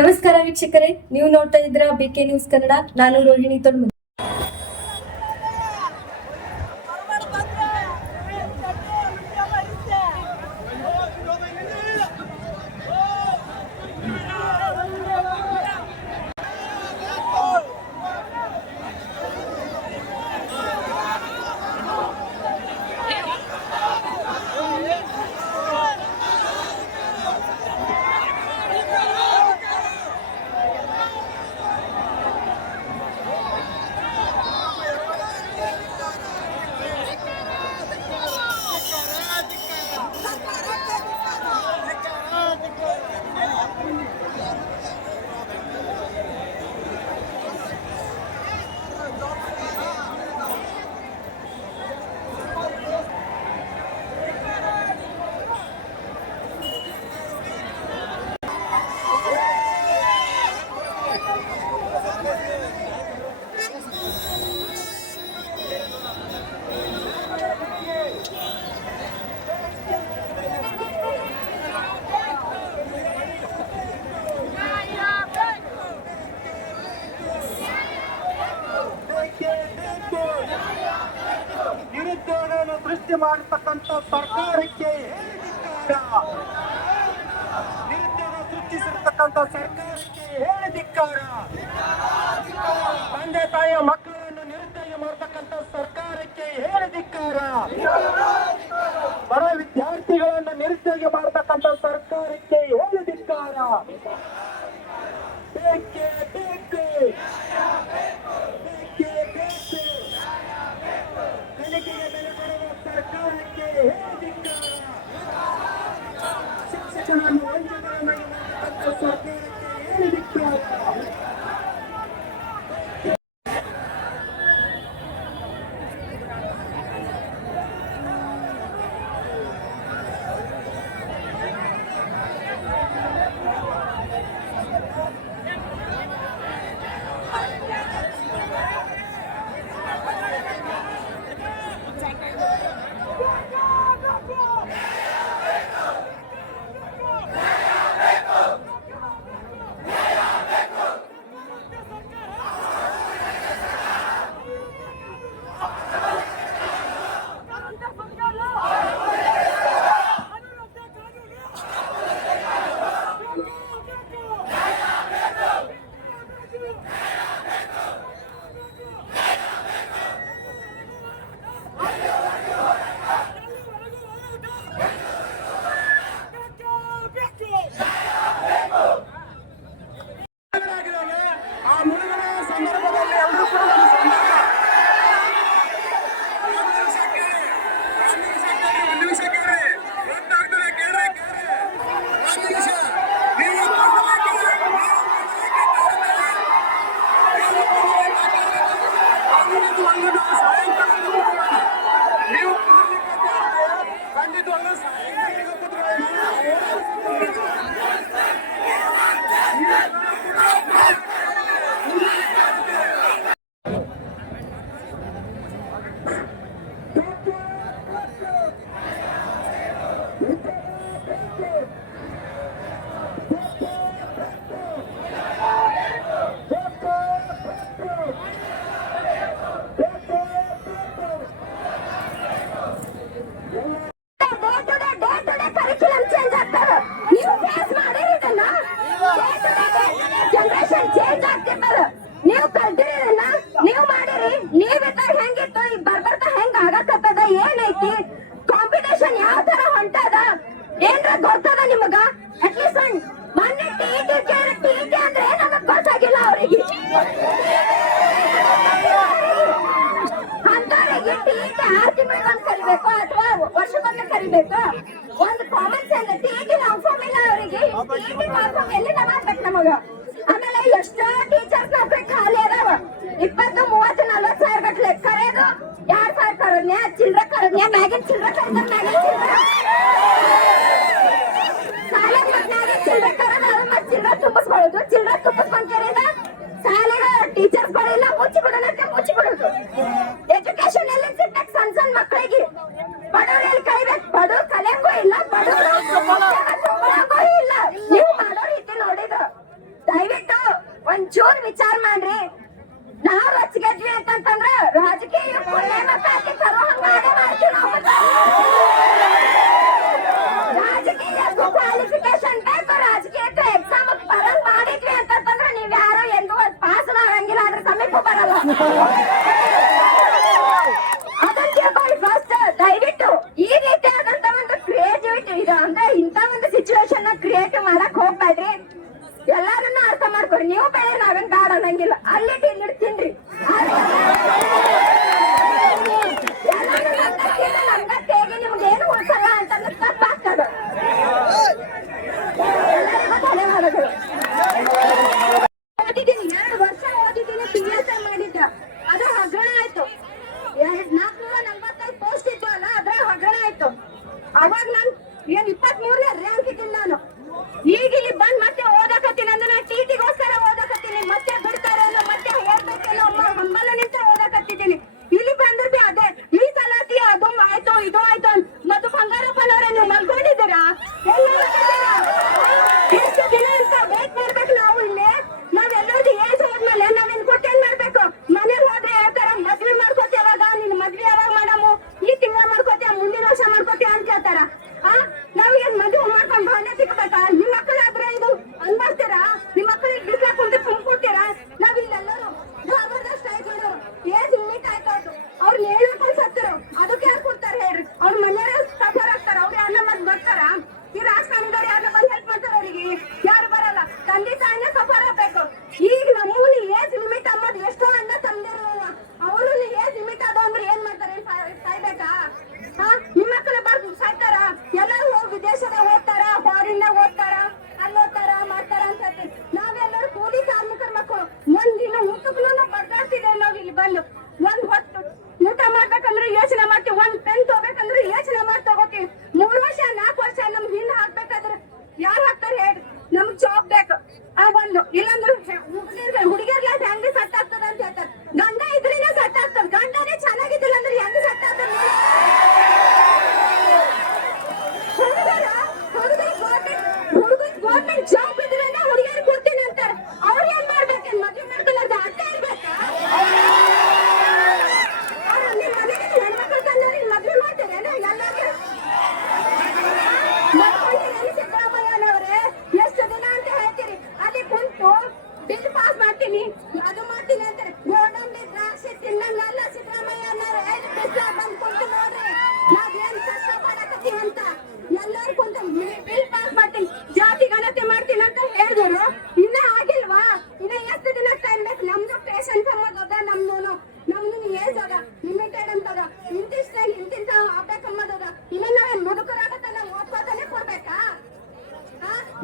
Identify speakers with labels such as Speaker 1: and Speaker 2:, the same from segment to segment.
Speaker 1: ನಮಸ್ಕಾರ ವೀಕ್ಷಕರೇ ನೀವು ನೋಡ್ತಾ ಇದ್ರ ಬಿಕೆ ನ್ಯೂಸ್ ಕನ್ನಡ ನಾನು ರೋಹಿಣಿ ತೊಳ್ಮುದಿ
Speaker 2: ಮಾಡತಕ್ಕಂಥ ಸರ್ಕಾರಕ್ಕೆ. ನಿರುದ್ಯೋಗ ಸೃಷ್ಟಿಸಿರ್ತಕ್ಕಂಥ ಸರ್ಕಾರಕ್ಕೆ ಹೇಳಿ ಧಿಕ್ಕಾರ ತಂದೆ ತಾಯಿಯ ಮಕ್ಕಳನ್ನು ನಿರುದ್ಯೋಗ ಮಾಡತಕ್ಕಂಥ ಸರ್ಕಾರಕ್ಕೆ ಹೇಳಿ ಧಿಕ್ಕಾರ
Speaker 3: Hey, hey. ಕರಿಬೇಕು ಒಂದು ಕಾಮನ್ ಸೆನ್ಸ್ ಇಲ್ಲ ಅವರಿಗೆ. ಎಲ್ಲಿಂದ ಮಾಡ್ಬೇಕು ನಮಗ? ಆಮೇಲೆ ಎಷ್ಟೋ ಟೀಚರ್ಸ್ ನೌಕರಿ ಖಾಲಿ ಅದಾವ. ಇಪ್ಪತ್ತು, ಮೂವತ್ತು, ನಲ್ವತ್ತು ಸಾವಿರ ಗಟ್ಲೆ ಕರೆಯೋದು. ಎರಡ್ ಸಾವಿರ ಕರೋದ್ನ್ಯಾ ಚಿಲ್ಡ್ರ ಕರೋದ್ನ? ಮ್ಯಾಗಿನ್ ಚಿಲ್ಡ್ರ ಕರೆದ ಮ್ಯಾಗಿನ್ ಚಿಲ್ಡ್ರ ಸಾಲ ಮ್ಯಾಗಿನ ಚಿಲ್ಡ್ರ ಕರೋದು ಅದು ಮತ್ತೆ ಚಿಲ್ಡ್ರ ತುಂಬಿಸ್ಕೊಳ್ಳೋದು. ಚಿಲ್ಡ್ರ ತುಂಬಿಸ್ಕೊಂಡ್ರಿಂದ ಶಾಲೆಗ ಟೀಚರ್ಸ್ ಬಿಡೋದು. ಎಜುಕೇಶನ್ ಎಲ್ಲ ಸಣ್ಣ ಸಣ್ಣ ಮಕ್ಕಳಿಗೆ ಬಡವ್ರು ಎಲ್ಲಿ ಕಲಿಬೇಕು ಬಡವ್ರು ನೀವು ಮಾಡೋ ರೀತಿ ನೋಡಿದ ದಯವಿಟ್ಟು ಒಂದ್ ಚೂರ್ ವಿಚಾರ ಮಾಡ್ರಿ ನಾವ್ ರಚ್ಚಿಗೆದ್ವಿ ಅಂತಂತಂದ್ರ ರಾಜಕೀಯ ರಾಜಕೀಯಕ್ಕೂ ಕ್ವಾಲಿಫಿಕೇಶನ್ ಬೇಕು ರಾಜಕೀಯಕ್ಕೂ ಎಕ್ಸಾಮ್ ಬರಲ್ ಮಾಡಿದ್ವಿ ಅಂತಂತಂದ್ರ ನೀವು ಯಾರು ಎಂದು ಪಾಸ್ ಆಗಂಗಿಲ್ಲ ಅದ್ರ ಸಮೀಪ ಬರಲ್ಲ ಬ್ಯಾಡ್ರಿ ಎಲ್ಲಾರನ್ನ ಅರ್ಥ ಮಾಡ್ಕೊರಿ ನೀವು ಬೆಳೆ ನಾವೇನ್ ಬೇಡ ಅನ್ನಂಗಿಲ್ಲ. ಅಲ್ಲಿ ತಿಂದ್ರಿ ತಿನ್ರಿ.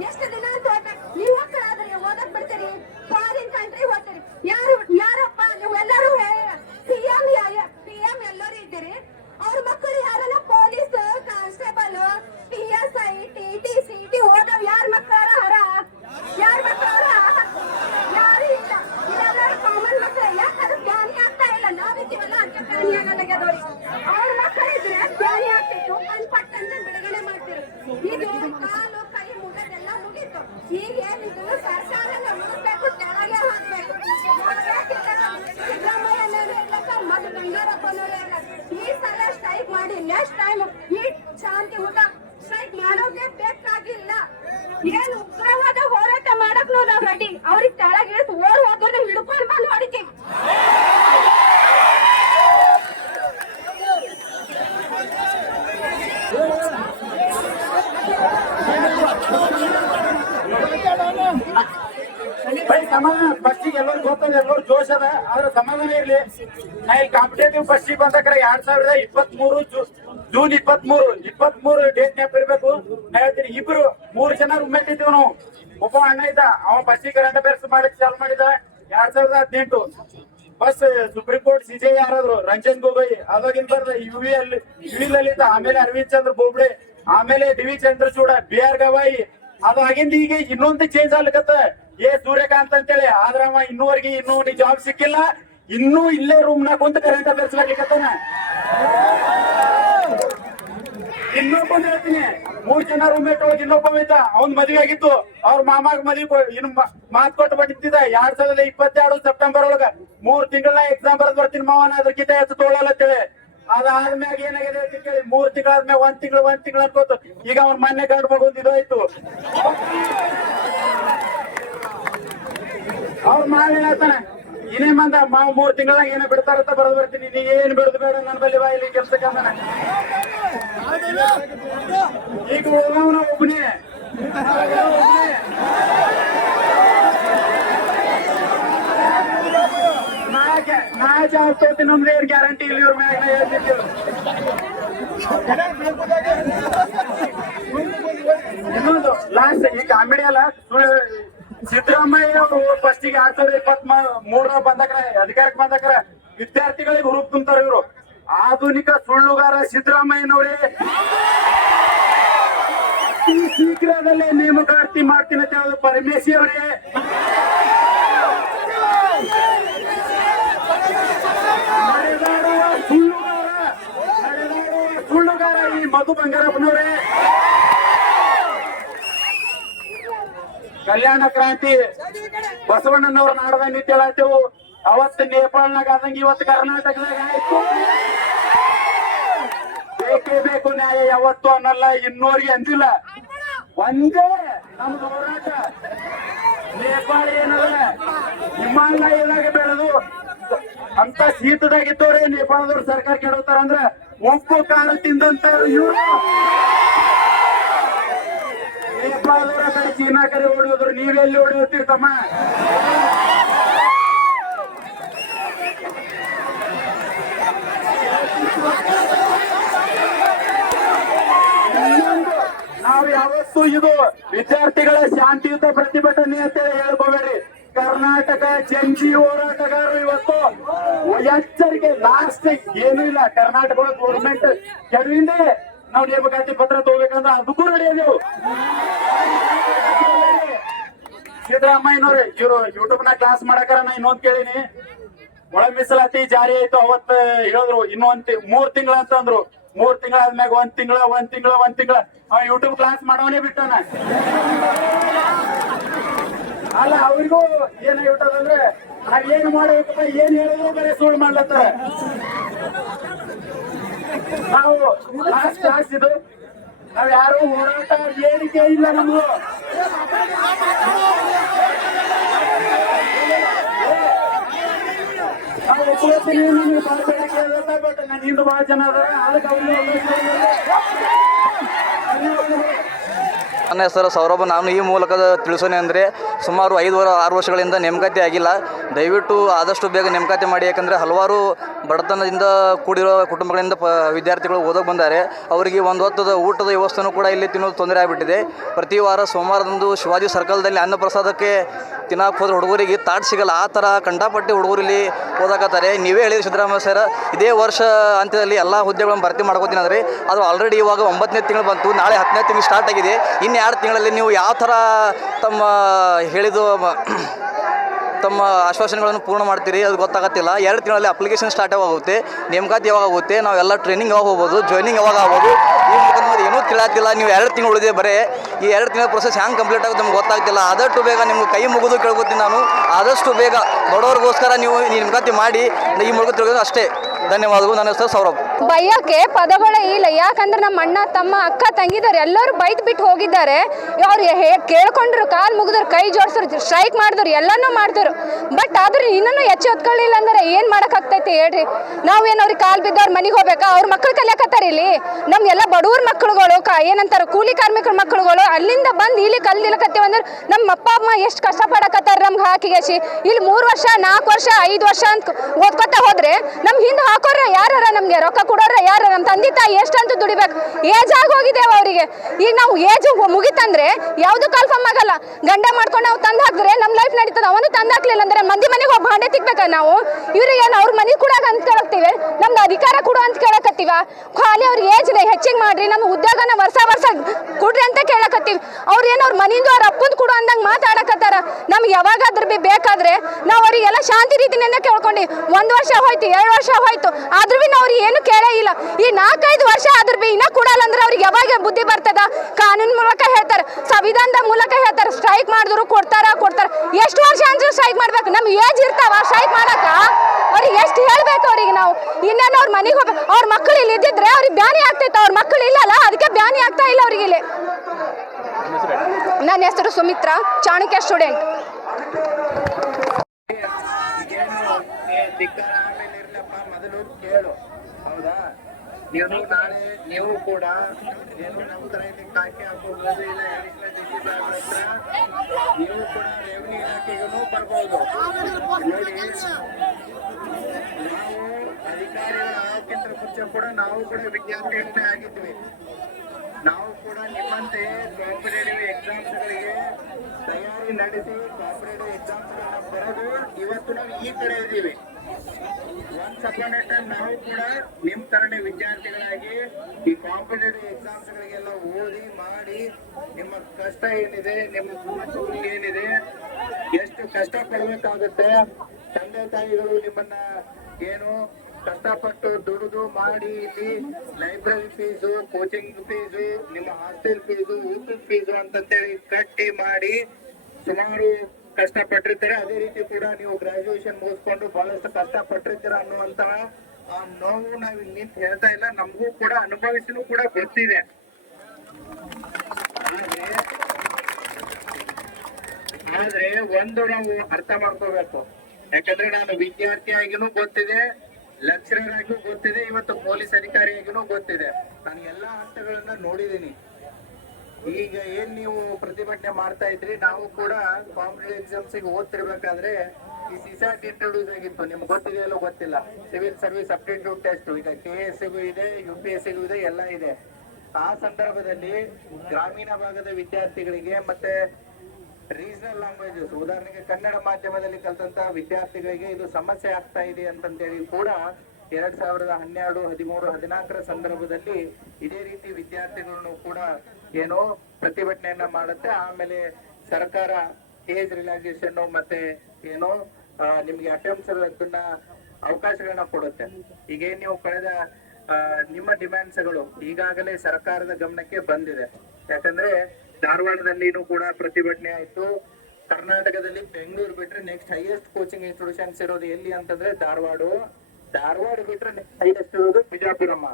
Speaker 3: ಎಷ್ಟು ದಿನ ಅಂತ ನೀವು ಹೋಗ್ತಾರೆ ಓದಕ್ ಬಿಡ್ತೀರಿ ಫಾರಿನ್ ಕಂಟ್ರಿ ಹೋಗ್ತೀರಿ. ಈ ಸಲ ಸ್ಟ್ರೈಕ್ ಮಾಡಿ ನೆಕ್ಸ್ಟ್ ಟೈಮ್ ಈ ಶಾಂತಿ ಊಟ ಸ್ಟ್ರೈಕ್ ಮಾಡೋಕೆ ಬೇಕಾಗಿಲ್ಲ. ಏನು ಉಗ್ರವಾದ ಹೋರಾಟ ಮಾಡಕ್ ನಾವು ರೆಡಿ ಅವ್ರಿಗೆ ಕೆಳಗಿಳಿಸ್ ಓರ್ ಹೋದ್ರೆ ಹಿಡ್ಕೊಂಡ್ ಬಂದು ಹೊಡಿತೀವಿ.
Speaker 4: ಬಟ್ ಸಮಾಧಾನ ಬಸ್ಸಿಗೆ ಎಲ್ಲರೂ ಗೊತ್ತದ, ಎಲ್ಲರೂ ಜೋಶ್ ಅದ, ಆದ್ರೆ ಸಮಾಧಾನ ನಾ ಇಲ್ಲಿ ಕಾಂಪಿಟೇಟಿವ್ ಫಸ್ಟ್ ಬಂದಕ್ರ ಎರಡ್ ಸಾವಿರದ ಇಪ್ಪತ್ ಮೂರು ಜೂನ್ ಇಪ್ಪತ್ ಮೂರು ಇಪ್ಪತ್ ಮೂರು ಡೇಟ್ ನೆನಪಿರ್ಬೇಕು ನಾ ಹೇಳ್ತೀನಿ, ಇಬ್ರು, ಮೂರ್ ಜನ ರೂಮ್ಮೇಟ್ ಇದ್ದೀವಿ ನಾವು. ಒಬ್ಬ ಅಣ್ಣ ಇದ್ದ, ಅವ ಬಸ್ಸಿಗೆ ಕರೆಂಟ್ ಅಫೇರ್ಸ್ ಮಾಡಕ್ ಚಾಲು ಮಾಡಿದ. ಎರಡ್ ಸಾವಿರದ ಹದಿನೆಂಟು. ಬಸ್ ಸುಪ್ರೀಂ ಕೋರ್ಟ್ ಸಿಜೆ ಯಾರಾದ್ರು, ರಂಜನ್ ಗೊಗೋಯ್ ಅವಾಗಿನ್ ಬರ್ದ ಯು ವಿ ಅಲ್ಲಿ ಯುವಿಲ್ ಇದ್ದ ಆಮೇಲೆ ಅರವಿಂದ್ ಚಂದ್ರ ಬೋಬ್ಡೆ, ಆಮೇಲೆ D V Chandrachud, B R Gavai. ಅದಾಗಿಂದ ಈಗ ಇನ್ನೊಂದು ಚೇಂಜ್ ಆಗ್ಲಿಕತ್ತ. ಏ ಸೂರ್ಯಕಾಂತ್ ಅಂತೇಳಿ ಆದ್ರಮ್ಮ ಅವ ಇನ್ನೂವರೆಗೆ ಇನ್ನೂ ಜಾಬ್ ಸಿಕ್ಕಿಲ್ಲ. ಇನ್ನೂ ಇಲ್ಲೇ ರೂಮ್ನಾಗ ಕುಂತ ಕರೆಂಟ್ ಬೆರೆಸ್ಲಾಗತ್ತಾನ
Speaker 2: ಇನ್ನೊಬ್ಬನ್ ಹೇಳ್ತೀನಿ, ಮೂರ್ ಜನ ರೂಮೇಟ್ ಹೋಗಿ ಇನ್ನೊಬ್ಬ ಐತ ಅವ್ನ್ ಮದ್ವೆ ಆಗಿತ್ತು, ಅವ್ರ ಮಾಮಾಗ ಮದ್ವೆ ಇನ್ ಮಾತ್ ಕೊಟ್ಟು ಬಂದಿದ್ದ ಎರಡ್ ಸಾವಿರದ ಇಪ್ಪತ್ತೆರಡು ಸೆಪ್ಟೆಂಬರ್ ಒಳಗ ಮೂರ್ ತಿಂಗಳ ಎಕ್ಸಾಮ್ ಬರದ್ ಬರ್ತೀನಿ ಮಾವನ ಅದ್ರಕ್ಕಿಂತ ಹೆಚ್ಚು ತೊಗೊಳಲ್ಲ ಅಂತೇಳಿ. ಅದಾದ್ಮ್ಯಾಗ ಏನಾಗಿದೆ ಅಂತ ಕೇಳಿ, ಮೂರ್ ತಿಂಗಳಾದ್ಮ್ಯಾಗ ಒಂದ್ ತಿಂಗಳು ಒಂದ್ ತಿಂಗಳು ಅನ್ಕೋತು. ಈಗ ಅವ್ನ್ ಮೊನ್ನೆ ಗಂಡು ಮಗೊಂದು ಇದಾಯ್ತು. ಅವ್ರ ಮಾವ ಹೇಳ್ತಾನೆ? ಇನ್ನೇ ಮಂದ ಮಾವ ಮೂರ್ ತಿಂಗಳಾಗ ಏನೋ ಬಿಡ್ತಾರಂತ ಬರೆದು ಬರ್ತೀನಿ. ನೀ ಏನ್ ಬಿಡದು ಬೇಡ, ನನ್ ಬಲ್ಲಿ ಬಾ, ಇಲ್ಲಿ ಕೆಲ್ಸಕ್ಕೆ ಅಂದಾನೆ. ಈಗ ಹೋಗವನ ಒಬ್ಬನೇ. ನಾ ಜಾಬ್ ತಗೋತೀನಿ ಅಂದ್ರೆ ಇವ್ರ ಗ್ಯಾರಂಟಿ ಇಲ್ಲಿ, ಇವ್ರ ಮ್ಯಾಗ ನಾ ಹೇಳ್ತಿದ್ದೀವಿ ಇನ್ನೊಂದು ಲಾಸ್ಟ್ ಈ ಕಾಮಿಡಿ ಅಲ್ಲ ಸಿದ್ದರಾಮಯ್ಯ ಅವರು ಫಸ್ಟಿಗೆ ಎರಡ್ ಸಾವಿರದ ಇಪ್ಪತ್ ಮೂರ ಬಂದಕ್ರ ಅಧಿಕಾರಕ್ಕೆ ಬಂದಕ್ರ ವಿದ್ಯಾರ್ಥಿಗಳಿಗೆ ಹುರುಪ್ ತುಂಬ್ತಾರ ಇವರು. ಆಧುನಿಕ ಸುಳ್ಳುಗಾರ ಸಿದ್ದರಾಮಯ್ಯನವರೇ, ಅತಿ ಶೀಘ್ರದಲ್ಲೇ ನೇಮಕಾತಿ ಮಾಡ್ತೀನಿ ಅಂತ ಹೇಳೋದು ಪರಮೇಶಿ ಅವರೇ. ಸುಳ್ಳುಗಾರ ಸುಳ್ಳುಗಾರ ಈ ಮಧು ಬಂಗಾರಪ್ಪನವರೇ. ಕಲ್ಯಾಣ ಕ್ರಾಂತಿ ಬಸವಣ್ಣನವ್ರ ನಾಡದ ನಿತ್ಯಲಾಟವು ಅವತ್ತು ನೇಪಾಳನಾಗ ಆದಂಗೆ ಇವತ್ತು ಕರ್ನಾಟಕದಾಗ ಆಯ್ತು. ಬೇಕೇ ಬೇಕು ನ್ಯಾಯ, ಯಾವತ್ತು ಅನ್ನಲ್ಲ, ಇನ್ನೋರಿಗೆ ಅಂತಿಲ್ಲ ಒಂದೇ ನಮ್ಮ ಹೋರಾಟ. ನೇಪಾಳ ಏನದ? ಹಿಮಾಲಯದಾಗ ಬೆಳೆದು ಅಂತ ಶೀತದಾಗಿದ್ದವ್ರೆ ನೇಪಾಳದವ್ರು ಸರ್ಕಾರ ಕೆಡತಾರ ಅಂದ್ರ ಉಪ್ಪು ಕಾಳು ತಿಂದಂತ ಇವ್ರು. ನೇಪಾಳದವರ ಕಡೆ ಚೀನಾ ಕಡೆ ಓಡಿಯೋದ್ರು ನೀವೆಲ್ಲಿ ಓಡಿಯೋತಿರ್ತಮ್ಮ ತಮ್ಮ? ನಾವು ಯಾವತ್ತೂ ಇದು ವಿದ್ಯಾರ್ಥಿಗಳ ಶಾಂತಿಯುತ ಪ್ರತಿಭಟನೆ ಅಂತ ಹೇಳ್ಕೋಬೇಡ್ರಿ. ಕರ್ನಾಟಕ ಜಂಜಿ ಹೋರಾಟಗಾರರು ಇವತ್ತು ಎಚ್ಚರಿಕೆ ಲಾಸ್ಟ್ ಏನೂ ಇಲ್ಲ. ಕರ್ನಾಟಕ ಗೌರ್ಮೆಂಟ್ ಕೆಡವಿಂದೆ ನಾವು ನೇಮಕಾತಿ ಪತ್ರ ತಗೋಬೇಕಂದ್ರೆ ಅದಕ್ಕೂ ರೆಡಿ ಅದೆವು. ಸಿದ್ದರಾಮಯ್ಯನವ್ರೆ, ಇವರು ಯೂಟ್ಯೂಬ್ನ ಕ್ಲಾಸ್ ಮಾಡಕಾರ ನಾ ಇನ್ನೊಂದ್ ಕೇಳಿನಿ. ಒಳ ಮೀಸಲಾತಿ ಜಾರಿ ಆಯ್ತು, ಅವತ್ತ ಹೇಳಿದ್ರು ಇನ್ನೊಂದ್ ಮೂರ್ ತಿಂಗಳ ಅಂತಂದ್ರು ಮೂರ್ ತಿಂಗಳ ಆದ್ಮ್ಯಾಗ ಒಂದ್ ತಿಂಗಳ ಒಂದ್ ತಿಂಗಳ ಒಂದ್ ತಿಂಗಳ. ಅವ ಯೂಟ್ಯೂಬ್ ಕ್ಲಾಸ್ ಮಾಡೋನೇ ಬಿಟ್ಟಾನ. ಅಲ್ಲ, ಅವ್ರಿಗೂ ಏನ್ ನಾವ್ ಏನ್ ಮಾಡ್ಬೇಕಪ್ಪ ಏನ್ ಹೇಳಿದ್ರು ಬರೀ ಸುಳ್ಳು ಮಾಡ್ಲತ್ತಾರ. ನಾವು ಲಾಸ್ಟ್ ಕ್ಲಾಸ್ ಇದು ನಾವ್ ಯಾರು ಹೋರಾಟ ಏರಿಕೆ ಇಲ್ಲ ನಿಮ್ಗೆ. ಬಟ್ ನನ್ನ ಹಿಂದೆ ಬಹಳ ಜನ ಅದಾರ ಅದಕ್ಕೆ ಅವ್ರಿಗೆ
Speaker 5: ನನ್ನ ಹೆಸರು ಸೌರಭ, ನಾನು ಈ ಮೂಲಕ ತಿಳಿಸೋನೆ ಅಂದರೆ ಸುಮಾರು ಐದು ಆರು ವರ್ಷಗಳಿಂದ ನೇಮಕಾತಿ ಆಗಿಲ್ಲ. ದಯವಿಟ್ಟು ಆದಷ್ಟು ಬೇಗ ನೇಮಕಾತಿ ಮಾಡಿ, ಯಾಕಂದರೆ ಹಲವಾರು ಬಡತನದಿಂದ ಕೂಡಿರೋ ಕುಟುಂಬಗಳಿಂದ ಪ, ವಿದ್ಯಾರ್ಥಿಗಳು ಓದೋಕೆ ಬಂದಾರೆ. ಅವರಿಗೆ ಒಂದು ಹೊತ್ತದ ಊಟದ ವ್ಯವಸ್ಥೆನೂ ಕೂಡ ಇಲ್ಲಿ ತಿನ್ನೋದು ತೊಂದರೆ ಆಗಿಬಿಟ್ಟಿದೆ. ಪ್ರತಿ ವಾರ ಸೋಮವಾರದಂದು ಶಿವಾಜಿ ಸರ್ಕಲ್ದಲ್ಲಿ ಅನ್ನಪ್ರಸಾದಕ್ಕೆ ತಿನ್ನಕ್ಕೆ ಹೋದ್ರೆ ಹುಡುಗರಿಗೆ ತಾಟ್ ಸಿಗಲ್ಲ. ಆ ಥರ ಕಂಡಾಪಟ್ಟಿ ಹುಡುಗರಲ್ಲಿ ಓದಾಕತ್ತಾರೆ. ನೀವೇ ಹೇಳಿದ್ರಿ ಸಿದ್ದರಾಮಯ್ಯ ಸರ್, ಇದೇ ವರ್ಷ ಅಂತ್ಯದಲ್ಲಿ ಎಲ್ಲ ಹುದ್ದೆಗಳನ್ನು ಭರ್ತಿ ಮಾಡ್ಕೋತೀನಿ ಅಂದರೆ. ಅದು ಆಲ್ರೆಡಿ ಇವಾಗ ಒಂಬತ್ತನೇ ತಿಂಗಳು ಬಂತು. ನಾಳೆ ಹತ್ತನೇ ತಿಂಗಳು ಸ್ಟಾರ್ಟ್ ಆಗಿದೆ. ಇನ್ನು ಎರಡು ತಿಂಗಳಲ್ಲಿ ನೀವು ಯಾವ ಥರ ತಮ್ಮ ಹೇಳಿದ ತಮ್ಮ ಆಶ್ವಾಸನೆಗಳನ್ನು ಪೂರ್ಣ ಮಾಡ್ತೀರಿ ಅದು ಗೊತ್ತಾಗತ್ತಿಲ್ಲ. ಎರಡು ತಿಂಗಳಲ್ಲಿ ಅಪ್ಲಿಕೇಶನ್ ಸ್ಟಾರ್ಟ್ ಯಾವಾಗ ಆಗುತ್ತೆ ನೇಮಕಾತಿ ಯಾವಾಗ ಆಗುತ್ತೆ ನಾವೆಲ್ಲ ಟ್ರೈನಿಂಗ್ ಯಾವಾಗ ಹೋಗ್ಬೋದು? ಜಾಯ್ನಿಂಗ್ ಯಾವಾಗ ಆಗ್ಬೋದು? ಮುಖಾಂತರ ಏನೂ ತಿಳಿಯತ್ತಿಲ್ಲ ನೀವು ಎರಡು ತಿಂಗಳು ಉಳಿದೆ ಬರೇ. ಈ ಎರಡು ತಿಂಗಳ ಪ್ರೊಸೆಸ್ ಹೆಂಗೆ ಕಂಪ್ಲೀಟ್ ಆಗುತ್ತೆ ನಮ್ಗೆ ಗೊತ್ತಾಗ್ತಿಲ್ಲ. ಆದಷ್ಟು ಬೇಗ ನಿಮ್ಗೆ ಕೈ ಮುಗಿದು ಕೇಳ್ಕೊತೀನಿ ನಾನು. ಆದಷ್ಟು ಬೇಗ ಬಡವರಿಗೋಸ್ಕರ ನೀವು ನಿಮ್ಮ ಮಾಡಿ, ಈ ಮೂಲಕ ತಿಳ್ಕೊಂಡು ಅಷ್ಟೇ. ಧನ್ಯವಾದಗಳು. ನನ್ನ ಹೆಸರು ಸೌರಭ್.
Speaker 3: ಬೈಯಕ್ಕೆ ಪದಗಳೇ ಇಲ್ಲ. ಯಾಕಂದ್ರೆ ನಮ್ಮ ಅಣ್ಣ, ತಮ್ಮ, ಅಕ್ಕ ತಂಗಿದಾರೆ ಎಲ್ಲರೂ ಬೈದ್ ಬಿಟ್ಟು ಹೋಗಿದ್ದಾರೆ. ಅವ್ರು ಕೇಳ್ಕೊಂಡ್ರು, ಕಾಲ್ ಮುಗಿದ್ರು ಕೈ ಜೋಡಿಸಿದ್ರು ಸ್ಟ್ರೈಕ್ ಮಾಡಿದ್ರು ಎಲ್ಲನೂ ಮಾಡಿದ್ರು ಬಟ್ ಆದ್ರೆ ಇನ್ನೂ ಹೆಚ್ಚು ಹೊತ್ಕೊಳ್ಳಿಲ್ಲ ಅಂದ್ರೆ ಏನು ಮಾಡೋಕ್ಕಾಗ್ತೈತಿ ಹೇಳ್ರಿ? ನಾವೇನು ಅವ್ರಿಗೆ ಕಾಲ್ ಬಿದ್ದವ್ರ ಮನೆಗೆ ಹೋಗ್ಬೇಕಾ? ಅವ್ರ ಮಕ್ಳು ಕಲಿಯಕತ್ತಾರ ಇಲ್ಲಿ? ನಮ್ ಎಲ್ಲ ಬಡವ್ರ ಮಕ್ಳುಗಳು ಏನಂತಾರ, ಕೂಲಿ ಕಾರ್ಮಿಕರ ಮಕ್ಳುಗಳು, ಅಲ್ಲಿಂದ ಬಂದು ಇಲ್ಲಿ ಕಲ್ದಿಲಕತ್ತೀವಿ ಅಂದ್ರೆ ನಮ್ಮ ಅಪ್ಪ, ಅಮ್ಮ ಎಷ್ಟು ಪಡಕತ್ತಾರ ನಮ್ಗೆ ಹಾಕಿಗೆಸಿ ಇಲ್ಲಿ ಮೂರು ವರ್ಷ, ನಾಲ್ಕು ವರ್ಷ, ಐದು ವರ್ಷ ಅಂತ ಓದ್ಕೊತಾ ಹೋದ್ರೆ ನಮ್ ಹಿಂದೆ ಹಾಕೋರ ಯಾರ ನಮ್ಗೆ ರೊಕ್ಕ ಕೊಡೋರ ಯಾರ? ನಮ್ಮ ತಂದೆ ತಾಯಿ ಎಷ್ಟಂತ ದುಡಿಬೇಕು. ಏಜ್ ಆಗೋಗಿದ್ದೇವೆ ಅವರಿಗೆ. ಈಗ ನಾವು ಏಜ್ ಮುಗಿತಂದ್ರೆ ಯಾವುದು ಕನ್ಫರ್ಮ್ ಆಗಲ್ಲ. ಗಂಡ ಮಾಡ್ಕೊಂಡು ನಾವು ತಂದು ಹಾಕಿದ್ರೆ ನಮ್ಮ ಲೈಫ್ ನಡೀತದೆ. ಅವನು ತಂದು ಹಾಕ್ಲಿಲ್ಲ ಅಂದ್ರೆ ಮಂದಿ ಮನೆಗೆ ಹೋಗಿ ಭಾಂಡೆ ತಿಕ್ಬೇಕ ನಾವು? ಇವ್ರಿಗೆ ಏನು ಅವ್ರ ಮನೆ ಕೂಡ ಅಂತ ಕೇಳಕ್ತೀವಿ ನಮ್ದು ಅಧಿಕಾರ ಕೊಡು ಅಂತ ಕೇಳಕತ್ತೀವಿ?
Speaker 6: ಖಾಲಿ ಅವ್ರ ಏಜ್ ಹೆಚ್ಚಿಗೆ ಮಾಡ್ರಿ. ನಮ್ಮ ಉದ್ಯೋಗನ ವರ್ಷ ವರ್ಷ ಕೊಡ್ರಿ ಅಂತ ಕೇಳಕತ್ತೀವಿ. ಅವ್ರು ಏನು ಅವ್ರ ಮನಿಂದ ಅವ್ರ ಅಪ್ಪಂದು ಕೊಡು ಅಂದಂಗೆ ಮಾತಾಡಕತ್ತಾರ. ನಮ್ಗೆ ಯಾವಾಗಾದ್ರೂ ಬಿ ಬೇಕಾದ್ರೆ ನಾವು ಅವರಿಗೆಲ್ಲ ಶಾಂತಿ ರೀತಿಯಿಂದ ಕೇಳ್ಕೊಂಡು. ಒಂದು ವರ್ಷ ಹೋಯ್ತು, ಎರಡು ವರ್ಷ ಹೋಯ್ತು. ಆದ್ರೂ ಅವ್ರಿಗೆ ಏನು ಕೇಳೇ ಇಲ್ಲ. ಈ ನಾಲ್ಕೈದು ವರ್ಷ ಆದ್ರೂ ಬಿ ಇನ್ನೂ ಕೊಡಲ್ಲ ಅಂದ್ರೆ ಅವ್ರಿಗೆ ಯಾವಾಗ ಬುದ್ಧಿ ಬರ್ತದ? ಕಾನೂನು ಮೂಲಕ ಹೇಳ್ತಾರೆ ಸಂವಿಧಾನದ ಮೂಲಕ ಹೇಳ್ತಾರೆ ಸ್ಟ್ರೈಕ್ ಮಾಡಿದ್ರು ಕೊಡ್ತಾರ ಕೊಡ್ತಾರ. ಎಷ್ಟು ವರ್ಷ ಅಂದ್ರೆ ಸ್ಟ್ರೈಕ್ ಮಾಡ್ಬೇಕು. ನಮ್ಗೆ ಏಜ್ ಇರ್ತಾವ ಸ್ಟ್ರೈಕ್ ಮಾಡಕ ಅವ್ರಿಗೆ ಎಷ್ಟು ಹೇಳ್ಬೇಕು ಅವ್ರಿಗೆ ನಾವು? ಇನ್ನೇನು ಅವ್ರ ಮನೆಗೆ ಹೋಗ್ಬೇಕು. ಅವ್ರ ಮಕ್ಕಳು ಇಲ್ಲಿ ಇದ್ದಿದ್ರೆ ಅವ್ರಿಗೆ ಬ್ಯಾನಿ ಆಗ್ತೈತೆ ಅವ್ರ ಮಕ್ಕಳು ಇಲ್ಲಲ್ಲ ಅದಕ್ಕೆ ಬ್ಯಾನಿ ಆಗ್ತಾ ಇಲ್ಲ ಅವ್ರಿಗೆ ಇಲ್ಲಿ. ನನ್ನ ಹೆಸರು ಸುಮಿತ್ರಾ ಚಾಣಕ್ಯ ಸ್ಟೂಡೆಂಟ್
Speaker 4: ಈಗೇನು ಏ ಧಿಕ್ಕಾರ ಆಮೇಲೆ ಇರ್ಲಪ್ಪ ಮೊದಲು ಕೇಳು ಹೌದಾ ನೀವು ನಾಳೆ, ನೀವು ಕೂಡ ಏನು ನಮ್ಮ ತರ ಕಾಕಿ ಹಾಕೋಬಹುದು ಇಲ್ಲ ನೀವು ಕೂಡ ರೆವಿನ್ಯೂ ಇಲಾಖೆಗೂ ಬರ್ಬೋದು. ನೋಡಿ ನಾವು ಅಧಿಕಾರಿಗಳ ಆಗಕ್ಕಿಂತ ಮುಂಚೆ ಕೂಡ ನಾವು ಕೂಡ ವಿದ್ಯಾರ್ಥಿಗಳನ್ನೇ ಆಗಿದ್ವಿ. ನಾವು ಕೂಡ ನಿಮ್ಮಂತೆ ಕಾಂಪಿಟೇಟಿವ್ ಎಕ್ಸಾಮ್ಸ್ಗಳಿಗೆ ತಯಾರಿ ನಡೆಸಿ ಕಾಂಪಿಟೇಟಿವ್ ಎಕ್ಸಾಮ್ಸ್ಗಳನ್ನ ಬರೆದು ಇವತ್ತು ನಾವು ಈ ಕಡೆ ಇದ್ದೀವಿ. ಒನ್ಸ್ ಅಪಾನ್ ಟೈಮ್ ನಾವು ಕೂಡ ನಿಮ್ ತರನೇ ವಿದ್ಯಾರ್ಥಿಗಳಾಗಿ ಈ ಕಾಂಪಿಟೇಟಿವ್ ಎಕ್ಸಾಮ್ಸ್ಗಳಿಗೆಲ್ಲ ಓದಿ, ಮಾಡಿ ನಿಮ್ಮ ಕಷ್ಟ ಏನಿದೆ, ನಿಮ್ಮ ಸಮಸ್ಯೆಗಳು ಏನಿದೆ, ಎಷ್ಟು ಕಷ್ಟ ಪಡಬೇಕಾಗುತ್ತೆ ತಂದೆ ತಾಯಿಗಳು ನಿಮ್ಮನ್ನ ಏನು ಕಷ್ಟಪಟ್ಟು ದುಡಿದು ಮಾಡಿ ಇಲ್ಲಿ ಲೈಬ್ರರಿ ಫೀಸು, ಕೋಚಿಂಗ್ ಫೀಸು, ನಿಮ್ಮ ಹಾಸ್ಟೆಲ್ ಫೀಸು, ಊಟದ ಫೀಸು ಅಂತಂತೇಳಿ ಕಟ್ಟಿ ಮಾಡಿ ಸುಮಾರು ಕಷ್ಟಪಟ್ಟಿರ್ತಾರೆ. ಅದೇ ರೀತಿ ಕೂಡ ನೀವು ಗ್ರಾಜುಯೇಷನ್ ಮುಗಿಸ್ಕೊಂಡು ಬಹಳಷ್ಟು ಕಷ್ಟಪಟ್ಟಿರ್ತೀರ ಅನ್ನುವಂತಹ ಆ ನೋವು ನಾವ್ ಇಲ್ಲಿ ನಿಂತು ಹೇಳ್ತಾ ಇಲ್ಲ. ನಮಗೂ ಕೂಡ ಅನುಭವಿಸಲು ಕೂಡ ಗೊತ್ತಿದೆ. ಆದ್ರೆ ಒಂದು ನಾವು ಅರ್ಥ ಮಾಡ್ಕೋಬೇಕು. ಯಾಕಂದ್ರೆ ನಾನು ವಿದ್ಯಾರ್ಥಿಯಾಗಿನೂ ಗೊತ್ತಿದೆ. ಲೆಕ್ಚರರ್ ಆಗಿಯೂ ಗೊತ್ತಿದೆ, ಇವತ್ತು ಪೊಲೀಸ್ ಅಧಿಕಾರಿಯಾಗಿನೂ ಗೊತ್ತಿದೆ. ನಾನು ಎಲ್ಲಾ ಹಂತಗಳನ್ನ ನೋಡಿದೀನಿ ಈಗ ಏನ್ ನೀವು ಪ್ರತಿಭಟನೆ ಮಾಡ್ತಾ ಇದ್ರಿ, ನಾವು ಕೂಡ ಕಾಂಪಿಟೇಟಿವ್ ಎಕ್ಸಾಮ್ಸ್ ಓದ್ತಿರ್ಬೇಕಾದ್ರೆ ಈ ಸಿಸಾಟ್ ಇಂಟ್ರೊಡ್ಯೂಸ್ ಆಗಿತ್ತು. ನಿಮ್ಗೆ ಗೊತ್ತಿದೆಯಲ್ಲೋ ಗೊತ್ತಿಲ್ಲ. ಸಿವಿಲ್ ಸರ್ವಿಸ್ ಅಪ್ಟಿಟ್ಯೂಡ್ ಟೆಸ್ಟ್ ಈಗ ಕೆ ಎಸ್ ಸಿಗೂ ಇದೆ ಯು ಪಿ ಎಸ್ ಸಿಗೂ ಇದೆ, ಎಲ್ಲ ಇದೆ. ಆ ಸಂದರ್ಭದಲ್ಲಿ ಗ್ರಾಮೀಣ ಭಾಗದ ವಿದ್ಯಾರ್ಥಿಗಳಿಗೆ ಮತ್ತೆ ರೀಜನಲ್ ಲ್ಯಾಂಗ್ವೇಜಸ್ ಉದಾಹರಣೆಗೆ ಕನ್ನಡ ಮಾಧ್ಯಮದಲ್ಲಿ ಕಲಿತಂತ ವಿದ್ಯಾರ್ಥಿಗಳಿಗೆ ಇದು ಸಮಸ್ಯೆ ಆಗ್ತಾ ಇದೆ ಅಂತಂತೇಳಿ ಕೂಡ ಎರಡ್ ಸಾವಿರದ ಹನ್ನೆರಡು, ಹದಿಮೂರು, ಹದಿನಾಲ್ಕರ ಸಂದರ್ಭದಲ್ಲಿ ಇದೇ ರೀತಿ ವಿದ್ಯಾರ್ಥಿಗಳನ್ನು ಕೂಡ ಏನೋ ಪ್ರತಿಭಟನೆಯನ್ನ ಮಾಡುತ್ತೆ. ಆಮೇಲೆ ಸರ್ಕಾರ ಏಜ್ ರಿಲ್ಯಾಕ್ಸೇಷನ್ ಮತ್ತೆ ಏನೋ ನಿಮ್ಗೆ ಅಟೆಂಪ್ಟ್ಸ್ ಅದನ್ನ ಅವಕಾಶಗಳನ್ನ ಕೊಡುತ್ತೆ. ಈಗ ನೀವು ಕಳೆದ ನಿಮ್ಮ ಡಿಮ್ಯಾಂಡ್ಸ್ಗಳು ಈಗಾಗಲೇ ಸರ್ಕಾರದ ಗಮನಕ್ಕೆ ಬಂದಿದೆ. ಯಾಕಂದ್ರೆ ಧಾರವಾಡದಲ್ಲಿನೂ ಕೂಡ ಪ್ರತಿಭಟನೆ ಆಯ್ತು. ಕರ್ನಾಟಕದಲ್ಲಿ ಬೆಂಗಳೂರು ಬಿಟ್ರೆ ನೆಕ್ಸ್ಟ್ ಹೈಯೆಸ್ಟ್ ಕೋಚಿಂಗ್ ಇನ್ಸ್ಟಿಟ್ಯೂಷನ್ಸ್ ಇರೋದು ಎಲ್ಲಿ ಅಂತಂದ್ರೆ ಧಾರವಾಡ. ಧಾರವಾಡ ಬಿಟ್ರೆ ನೆಕ್ಸ್ಟ್ ಹೈಯೆಸ್ಟ್ ಇರೋದು ಬಿಜಾಪುರಮ್ಮ.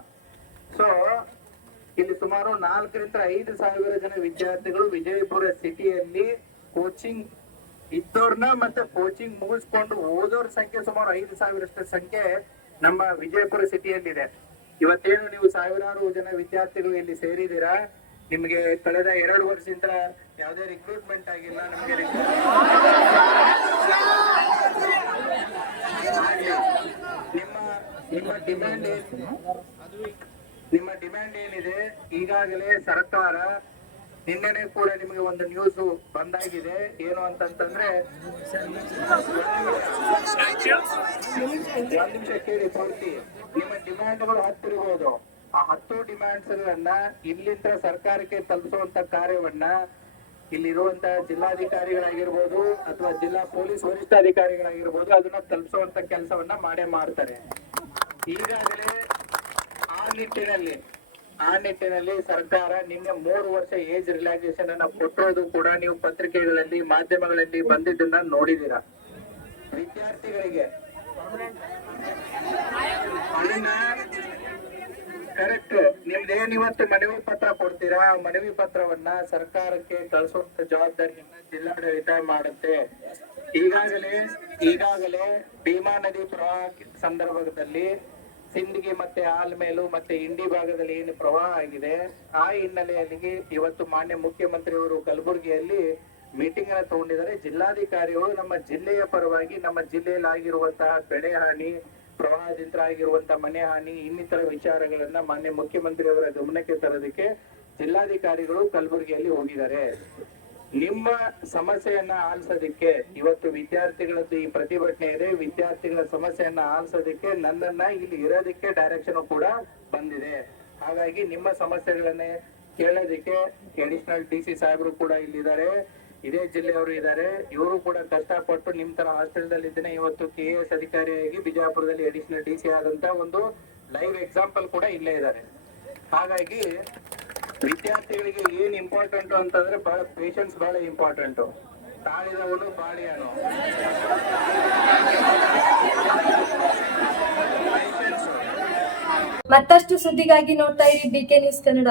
Speaker 4: ಸೊ ಇಲ್ಲಿ ಸುಮಾರು ನಾಲ್ಕರಿಂದ ಐದು ಸಾವಿರ ಜನ ವಿದ್ಯಾರ್ಥಿಗಳು ವಿಜಯಪುರ ಸಿಟಿಯಲ್ಲಿ ಕೋಚಿಂಗ್ ಇದ್ದವ್ರನ್ನ ಮತ್ತೆ ಕೋಚಿಂಗ್ ಮುಗಿಸ್ಕೊಂಡು ಓದೋರ್ ಸಂಖ್ಯೆ ಸುಮಾರು ಐದು ಸಾವಿರಷ್ಟು ಸಂಖ್ಯೆ ನಮ್ಮ ವಿಜಯಪುರ ಸಿಟಿಯಲ್ಲಿದೆ. ಇವತ್ತೇನು ನೀವು ಸಾವಿರಾರು ಜನ ವಿದ್ಯಾರ್ಥಿಗಳು ಇಲ್ಲಿ ಸೇರಿದ್ದೀರಾ? ನಿಮ್ಗೆ ಕಳೆದ ಎರಡು ವರ್ಷದಿಂದ ಯಾವುದೇ ರಿಕ್ರೂಟ್ಮೆಂಟ್ ಆಗಿಲ್ಲ ನಿಮಗೆ ನಿಮ್ಮ ನಿಮ್ಮ ಡಿಮ್ಯಾಂಡ್ ನಿಮ್ಮ ಡಿಮ್ಯಾಂಡ್ ಏನಿದೆ? ಈಗಾಗಲೇ ಸರ್ಕಾರ ನಿನ್ನೆನೆ ಕೂಡ ನಿಮಗೆ ಒಂದು ನ್ಯೂಸ್ ಬಂದಾಗಿದೆ. ಏನು ಅಂತಂತಂದ್ರೆ ಒಂದ್ ನಿಮಿಷ ಕೇಳಿ ನಿಮ್ಮ ಡಿಮ್ಯಾಂಡ್ಗಳು ಹತ್ತಿರಬಹುದು ಆ ಹತ್ತು ಡಿಮ್ಯಾಂಡ್ಸ್ ಗಳನ್ನ ಇಲ್ಲಿಂದ ಸರ್ಕಾರಕ್ಕೆ ತಲುಪಿಸುವಂತ ಕಾರ್ಯವನ್ನ ಇಲ್ಲಿರುವಂತಹ ಜಿಲ್ಲಾಧಿಕಾರಿಗಳಾಗಿರ್ಬೋದು ಅಥವಾ ಜಿಲ್ಲಾ ಪೊಲೀಸ್ ವರಿಷ್ಠಾಧಿಕಾರಿಗಳಾಗಿರ್ಬೋದು ಅದನ್ನ ತಲುಪಿಸುವಂತ ಕೆಲಸವನ್ನ ಮಾಡೇ ಮಾಡ್ತಾರೆ. ಈಗಾಗಲೇ ಆ ನಿಟ್ಟಿನಲ್ಲಿ ಆ ನಿಟ್ಟಿನಲ್ಲಿ ಸರ್ಕಾರ ನಿನ್ನೆ ಮೂರು ವರ್ಷ ಏಜ್ ರಿಲ್ಯಾಕ್ಸೇಷನ್ ಅನ್ನ ಕೊಟ್ಟಿರೋದು ಕೂಡ ನೀವು ಪತ್ರಿಕೆಗಳಲ್ಲಿ, ಮಾಧ್ಯಮಗಳಲ್ಲಿ ಬಂದಿದ್ದನ್ನ ನೋಡಿದೀರ ವಿದ್ಯಾರ್ಥಿಗಳಿಗೆ. ಕರೆಕ್ಟ್ ಏನ್ ಇವತ್ತು ಮನವಿ ಪತ್ರ ಕೊಡ್ತೀರಾ? ಮನವಿ ಪತ್ರವನ್ನ ಸರ್ಕಾರಕ್ಕೆ ಕಳಿಸುವಂತ ಜವಾಬ್ದಾರಿಯನ್ನ ಜಿಲ್ಲಾಡಳಿತ ಮಾಡುತ್ತೆ. ಈಗಾಗಲೇ ಈಗಾಗಲೇ ಭೀಮಾ ನದಿ ಪ್ರವಾಹ ಸಂದರ್ಭದಲ್ಲಿ ಸಿಂಧಿಗೆ ಮತ್ತೆ ಆಲ್ಮೇಲು ಮತ್ತೆ ಇಂಡಿ ಭಾಗದಲ್ಲಿ ಏನು ಪ್ರವಾಹ ಆಗಿದೆ, ಆ ಹಿನ್ನೆಲೆಯಲ್ಲಿ ಇವತ್ತು ಮಾನ್ಯ ಮುಖ್ಯಮಂತ್ರಿಯವರು ಕಲಬುರಗಿಯಲ್ಲಿ ಮೀಟಿಂಗ್ ಅನ್ನ ತಗೊಂಡಿದ್ದಾರೆ. ಜಿಲ್ಲಾಧಿಕಾರಿಗಳು ನಮ್ಮ ಜಿಲ್ಲೆಯ ಪರವಾಗಿ ನಮ್ಮ ಜಿಲ್ಲೆಯಲ್ಲಿ ಆಗಿರುವಂತಹ ಬೆಳೆ ಹಾನಿ ಪ್ರವಾಹದಿಂದ ಆಗಿರುವಂತಹ ಮನೆ ಹಾನಿ, ಇನ್ನಿತರ ವಿಚಾರಗಳನ್ನ ಮಾನ್ಯ ಮುಖ್ಯಮಂತ್ರಿಯವರ ಗಮನಕ್ಕೆ ತರೋದಕ್ಕೆ ಜಿಲ್ಲಾಧಿಕಾರಿಗಳು ಕಲಬುರಗಿಯಲ್ಲಿ ಹೋಗಿದ್ದಾರೆ. ನಿಮ್ಮ ಸಮಸ್ಯೆಯನ್ನ ಆಲಿಸೋದಕ್ಕೆ ಇವತ್ತು ವಿದ್ಯಾರ್ಥಿಗಳದ್ದು ಈ ಪ್ರತಿಭಟನೆ ಇದೆ. ವಿದ್ಯಾರ್ಥಿಗಳ ಸಮಸ್ಯೆಯನ್ನ ಆಲಿಸೋದಕ್ಕೆ ನನ್ನನ್ನ ಇಲ್ಲಿ ಇರೋದಕ್ಕೆ ಡೈರೆಕ್ಷನ್ ಕೂಡ ಬಂದಿದೆ. ಹಾಗಾಗಿ ನಿಮ್ಮ ಸಮಸ್ಯೆಗಳನ್ನೇ ಕೇಳೋದಿಕ್ಕೆ ಅಡಿಷನಲ್ ಡಿ ಸಿ ಸಾಹೇಬರು ಕೂಡ ಇಲ್ಲಿದ್ದಾರೆ. ಇದೇ ಜಿಲ್ಲೆಯವರು ಇದ್ದಾರೆ ಇವರು ಕೂಡ ಕಷ್ಟಪಟ್ಟು ನಿಮ್ ತರ ಹಾಸ್ಟೆಲ್ದಲ್ಲಿ ಇದ್ದೇನೆ. ಇವತ್ತು ಕೆ ಎಸ್ ಅಧಿಕಾರಿಯಾಗಿ ಬಿಜಾಪುರದಲ್ಲಿ ಅಡಿಷನಲ್ ಡಿ ಸಿ ಆದಂತ ಒಂದು ಲೈವ್ ಎಕ್ಸಾಂಪಲ್ ಕೂಡ ಇಲ್ಲೇ ಇದ್ದಾರೆ ಹಾಗಾಗಿ ವಿದ್ಯಾರ್ಥಿಗಳಿಗೆ ಏನ್ ಇಂಪಾರ್ಟೆಂಟ್ ಅಂತಂದ್ರೆ ಬಹಳ ಪೇಷನ್ಸ್ ಬಹಳ ಇಂಪಾರ್ಟೆಂಟ್ ತಾಳಿದವನು ಬಾಳಿಯಾನು
Speaker 1: ಮತ್ತಷ್ಟು ಸುದ್ದಿಗಾಗಿ ನೋಡ್ತಾ ಇರಿ ಬಿ ಕೆ ನ್ಯೂಸ್ ಕನ್ನಡ.